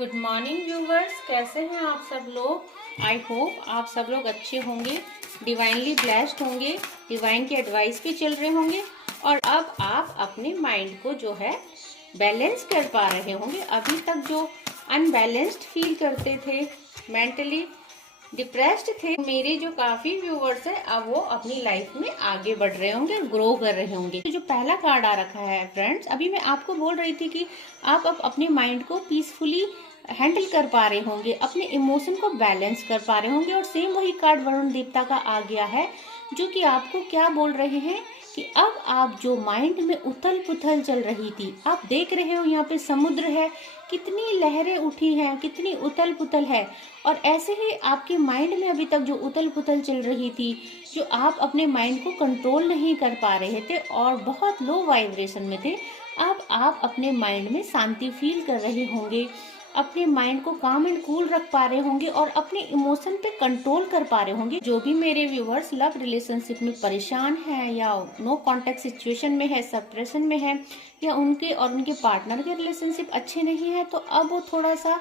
Good morning viewers, कैसे हैं आप सब लोग। आई होप आप सब लोग अच्छे होंगे, डिवाइनली ब्लेस्ड होंगे, डिवाइन की एडवाइस पे चल रहे होंगे और अब आप अपने माइंड को जो है बैलेंस कर पा रहे होंगे। अभी तक जो अनबैलेंस्ड फील करते थे, मेंटली डिप्रेस्ड थे, मेरे जो काफी व्यूवर्स हैं अब वो अपनी लाइफ में आगे बढ़ रहे होंगे, ग्रो कर रहे होंगे। तो जो पहला कार्ड आ रखा है फ्रेंड्स, अभी मैं आपको बोल रही थी कि आप अब अपने माइंड को पीसफुली हैंडल कर पा रहे होंगे, अपने इमोशन को बैलेंस कर पा रहे होंगे। और सेम वही कार्ड वरुण देवता का आ गया है जो कि आपको क्या बोल रहे हैं कि अब आप जो माइंड में उथल पुथल चल रही थी, आप देख रहे हो यहाँ पे समुद्र है, कितनी लहरें उठी हैं, कितनी उथल पुथल है। और ऐसे ही आपके माइंड में अभी तक जो उथल पुथल चल रही थी, जो आप अपने माइंड को कंट्रोल नहीं कर पा रहे थे और बहुत लो वाइब्रेशन में थे, अब आप अपने माइंड में शांति फील कर रहे होंगे, अपने माइंड को काम एंड कूल रख पा रहे होंगे और अपने इमोशन पे कंट्रोल कर पा रहे होंगे। जो भी मेरे व्यूवर्स लव रिलेशनशिप में परेशान हैं या नो कांटेक्ट सिचुएशन में है, सेपरेशन में है, या उनके और उनके पार्टनर के रिलेशनशिप अच्छे नहीं है, तो अब वो थोड़ा सा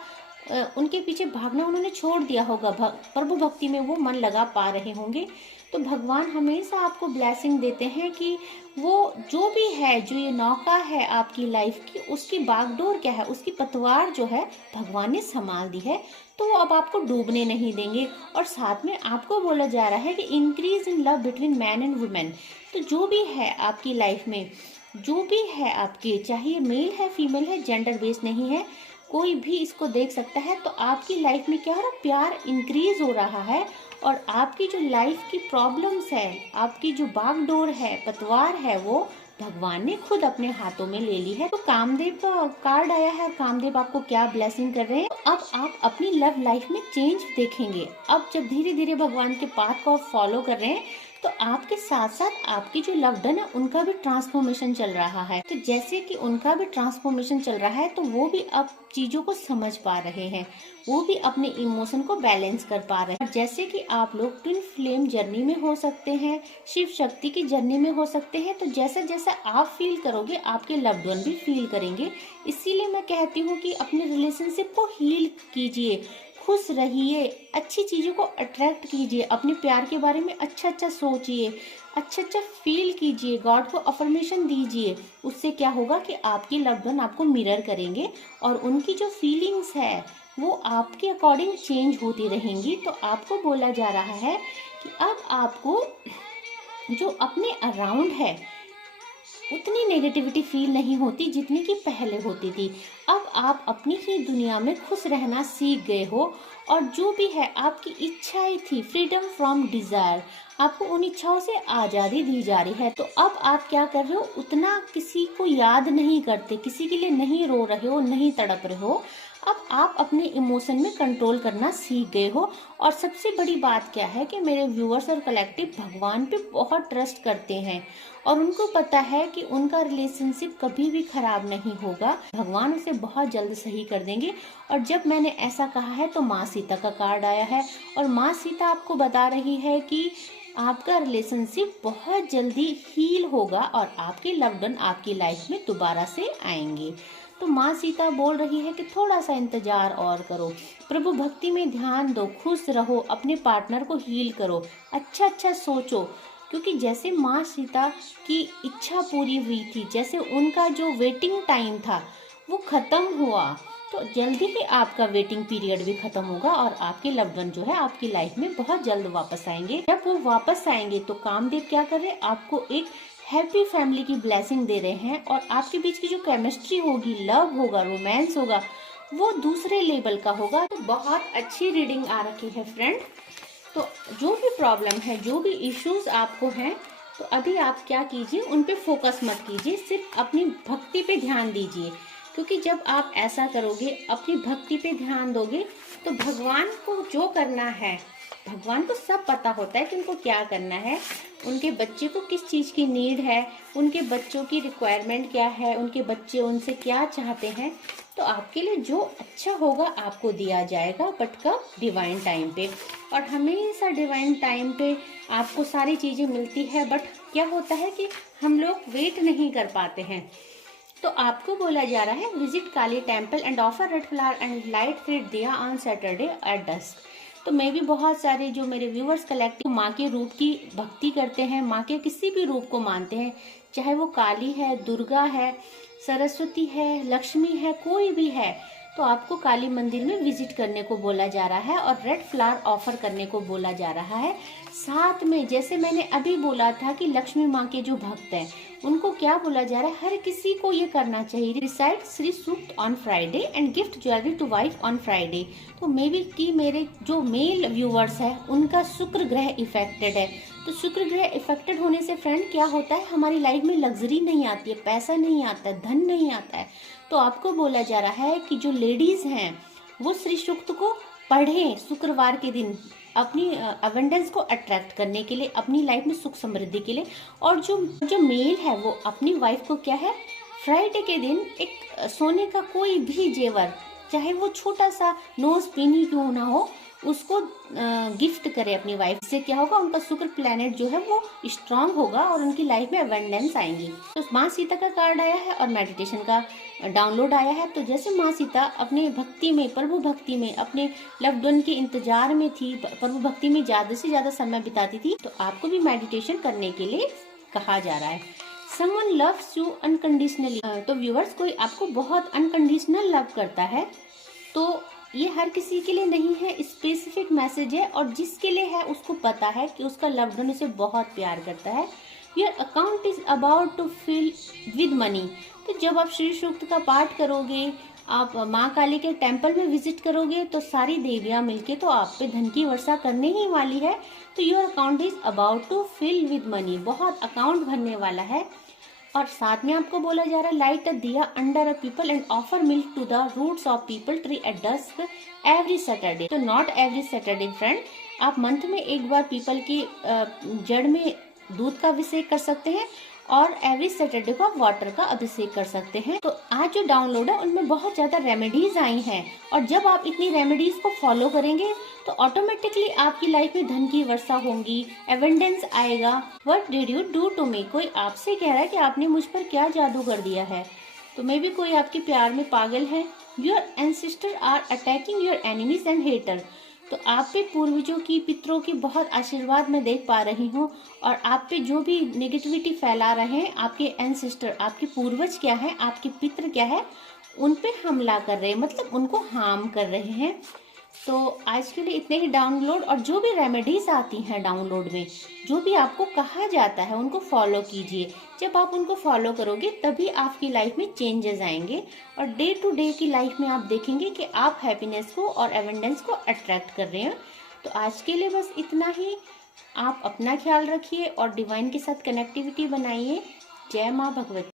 उनके पीछे भागना उन्होंने छोड़ दिया होगा, प्रभु भक्ति में वो मन लगा पा रहे होंगे। तो भगवान हमेशा आपको ब्लेसिंग देते हैं कि वो जो भी है, जो ये नौका है आपकी लाइफ की, उसकी बागडोर क्या है, उसकी पतवार जो है भगवान ने संभाल दी है, तो वो अब आपको डूबने नहीं देंगे। और साथ में आपको बोला जा रहा है कि increase in love between man and women. तो जो भी है आपकी लाइफ में, जो भी है आपके, चाहे मेल है फीमेल है, जेंडर बेस्ड नहीं है, कोई भी इसको देख सकता है, तो आपकी लाइफ में क्या हो रहा है, प्यार इंक्रीज हो रहा है। और आपकी जो लाइफ की प्रॉब्लम्स है, आपकी जो बागडोर है, पतवार है, वो भगवान ने खुद अपने हाथों में ले ली है। तो कामदेव का कार्ड आया है, कामदेव आपको क्या ब्लेसिंग कर रहे हैं। अब आप अपनी लव लाइफ में चेंज देखेंगे। अब जब धीरे धीरे भगवान के पाथ को आप फॉलो कर रहे हैं, तो आपके साथ साथ आपकी जो लव्ड वन है उनका भी ट्रांसफॉर्मेशन चल रहा है। तो जैसे कि उनका भी ट्रांसफॉर्मेशन चल रहा है, तो वो भी अब चीजों को समझ पा रहे हैं, वो भी अपने इमोशन को बैलेंस कर पा रहे हैं। और जैसे कि आप लोग ट्विन फ्लेम जर्नी में हो सकते हैं, शिव शक्ति की जर्नी में हो सकते हैं, तो जैसा जैसा आप फील करोगे आपके लव्ड वन भी फील करेंगे। इसीलिए मैं कहती हूँ कि अपने रिलेशनशिप को हील कीजिए, खुश रहिए, अच्छी चीज़ों को अट्रैक्ट कीजिए, अपने प्यार के बारे में अच्छा अच्छा सोचिए, अच्छा अच्छा फील कीजिए, गॉड को अफर्मेशन दीजिए। उससे क्या होगा कि आपकी लव्ड वन आपको मिरर करेंगे और उनकी जो फीलिंग्स है वो आपके अकॉर्डिंग चेंज होती रहेंगी। तो आपको बोला जा रहा है कि अब आपको जो अपने अराउंड है उतनी नेगेटिविटी फील नहीं होती जितनी कि पहले होती थी। अब आप अपनी ही दुनिया में खुश रहना सीख गए हो और जो भी है आपकी इच्छाएं थी, फ्रीडम फ्रॉम डिजायर, आपको उन इच्छाओं से आज़ादी दी जा रही है। तो अब आप क्या कर रहे हो, उतना किसी को याद नहीं करते, किसी के लिए नहीं रो रहे हो, नहीं तड़प रहे हो। अब आप अपने इमोशन में कंट्रोल करना सीख गए हो। और सबसे बड़ी बात क्या है कि मेरे व्यूअर्स और कलेक्टिव भगवान पे बहुत ट्रस्ट करते हैं और उनको पता है कि उनका रिलेशनशिप कभी भी खराब नहीं होगा, भगवान उसे बहुत जल्द सही कर देंगे। और जब मैंने ऐसा कहा है तो माँ सीता का कार्ड आया है और माँ सीता आपको बता रही है कि आपका रिलेशनशिप बहुत जल्दी हील होगा और आपके लव्ड वन आपकी लाइफ में दोबारा से आएंगे। तो माँ सीता बोल रही है कि थोड़ा सा इंतजार और करो, प्रभु भक्ति में ध्यान दो, खुश रहो, अपने पार्टनर को हील करो, अच्छा अच्छा सोचो। क्योंकि जैसे माँ सीता की इच्छा पूरी हुई थी, जैसे उनका जो वेटिंग टाइम था वो खत्म हुआ, तो जल्दी ही आपका वेटिंग पीरियड भी खत्म होगा और आपके लव्ड वन जो है आपकी लाइफ में बहुत जल्द वापस आएंगे। जब वो वापस आएंगे तो कामदेव क्या कर रहे हैं, आपको एक हैप्पी फैमिली की ब्लेसिंग दे रहे हैं और आपके बीच की जो केमिस्ट्री होगी, लव होगा, रोमांस होगा, वो दूसरे लेवल का होगा। तो बहुत अच्छी रीडिंग आ रखी है फ्रेंड। तो जो भी प्रॉब्लम है, जो भी इश्यूज आपको हैं, तो अभी आप क्या कीजिए, उन पे फोकस मत कीजिए, सिर्फ अपनी भक्ति पे ध्यान दीजिए। क्योंकि जब आप ऐसा करोगे, अपनी भक्ति पे ध्यान दोगे, तो भगवान को जो करना है, भगवान को सब पता होता है कि उनको क्या करना है, उनके बच्चे को किस चीज़ की नीड है, उनके बच्चों की रिक्वायरमेंट क्या है, उनके बच्चे उनसे क्या चाहते हैं। तो आपके लिए जो अच्छा होगा आपको दिया जाएगा, बट कब, डिवाइन टाइम पे। और हमेशा डिवाइन टाइम पे आपको सारी चीज़ें मिलती है। बट क्या होता है कि हम लोग वेट नहीं कर पाते हैं, तो आपको बोला जा रहा है visit Kali temple and offer red flower and light thread दिया ऑन सैटरडे एट डस्क। तो मैं भी बहुत सारे जो मेरे व्यूअर्स कलेक्टिव माँ के रूप की भक्ति करते हैं, माँ के किसी भी रूप को मानते हैं, चाहे वो काली है, दुर्गा है, सरस्वती है, लक्ष्मी है, कोई भी है, तो आपको काली मंदिर में विजिट करने को बोला जा रहा है और रेड फ्लावर ऑफर करने को बोला जा रहा है। साथ में जैसे मैंने अभी बोला था कि लक्ष्मी माँ के जो भक्त हैं उनको क्या बोला जा रहा है, हर किसी को ये करना चाहिए, recite Shri Sukta on Friday and gift jewellery to wife on Friday. तो मे बी कि मेरे जो मेल व्यूअर्स है उनका शुक्र ग्रह इफेक्टेड है, तो शुक्र ग्रह इफेक्टेड होने से फ्रेंड क्या होता है, हमारी लाइफ में लग्जरी नहीं आती है, पैसा नहीं आता है, धन नहीं आता है। तो आपको बोला जा रहा है कि जो लेडीज हैं वो श्री सूक्त को पढ़ें शुक्रवार के दिन अपनी अवेंडेंस को अट्रैक्ट करने के लिए, अपनी लाइफ में सुख समृद्धि के लिए। और जो मेल है वो अपनी वाइफ को क्या है, फ्राइडे के दिन एक सोने का कोई भी जेवर, चाहे वो छोटा सा नोज पिन ही क्यों ना हो, उसको गिफ्ट करे अपनी वाइफ से। क्या होगा, उनका शुक्र प्लैनेट जो है वो स्ट्रांग होगा और उनकी लाइफ में अवेंडेंस आएंगी। तो माँ सीता का कार्ड आया है और मेडिटेशन का डाउनलोड आया है। तो जैसे माँ सीता अपने भक्ति में, प्रभु भक्ति में, अपने लव्ड वन के इंतजार में थी, प्रभु भक्ति में ज्यादा से ज्यादा समय बिताती थी, तो आपको भी मेडिटेशन करने के लिए कहा जा रहा है। Someone loves you unconditionally. तो व्यूअर्स, कोई आपको बहुत अनकंडीशनल लव करता है, तो ये हर किसी के लिए नहीं है, स्पेसिफिक मैसेज है, और जिसके लिए है उसको पता है कि उसका लव्ड वन उसे बहुत प्यार करता है। Your account is about to fill with money. तो जब आप श्री सूक्त का पाठ करोगे, आप माँ काली के टेम्पल में विजिट करोगे, तो सारी देवियाँ मिलके तो आप पे धन की वर्षा करने ही वाली है। तो your account is about to fill with money, बहुत अकाउंट भरने वाला है। और साथ में आपको बोला जा रहा है light a diya under a peepal and offer milk to the roots of peepal tree at dusk every Saturday. तो नॉट एवरी सैटरडे फ्रेंड, आप मंथ में एक बार पीपल की जड़ में दूध का अभिषेक कर सकते हैं और एवरी सैटरडे को आप वाटर का अभिषेक कर सकते हैं। तो आज जो डाउनलोड है उनमें बहुत ज्यादा रेमेडीज आई हैं, और जब आप इतनी रेमेडीज को फॉलो करेंगे तो ऑटोमेटिकली आपकी लाइफ में धन की वर्षा होगी, एवेंडेंस आएगा। What did you do to me? कोई आपसे कह रहा है कि आपने मुझ पर क्या जादू कर दिया है। तो मे भी कोई आपके प्यार में पागल है। Your ancestor are attacking your enemies and hater. तो आप पे पूर्वजों की, पितरों की बहुत आशीर्वाद मैं देख पा रही हूँ, और आप पे जो भी नेगेटिविटी फैला रहे हैं आपके एंसेस्टर, आपके पूर्वज क्या है, आपके पितर क्या है, उन पे हमला कर रहे हैं, मतलब उनको हार्म कर रहे हैं। तो आज के लिए इतने ही डाउनलोड, और जो भी रेमेडीज आती हैं डाउनलोड में, जो भी आपको कहा जाता है उनको फॉलो कीजिए। जब आप उनको फॉलो करोगे तभी आपकी लाइफ में चेंजेस आएंगे, और डे टू डे की लाइफ में आप देखेंगे कि आप हैप्पीनेस को और एवेंडेंस को अट्रैक्ट कर रहे हैं। तो आज के लिए बस इतना ही। आप अपना ख्याल रखिए और डिवाइन के साथ कनेक्टिविटी बनाइए। जय माँ भगवती।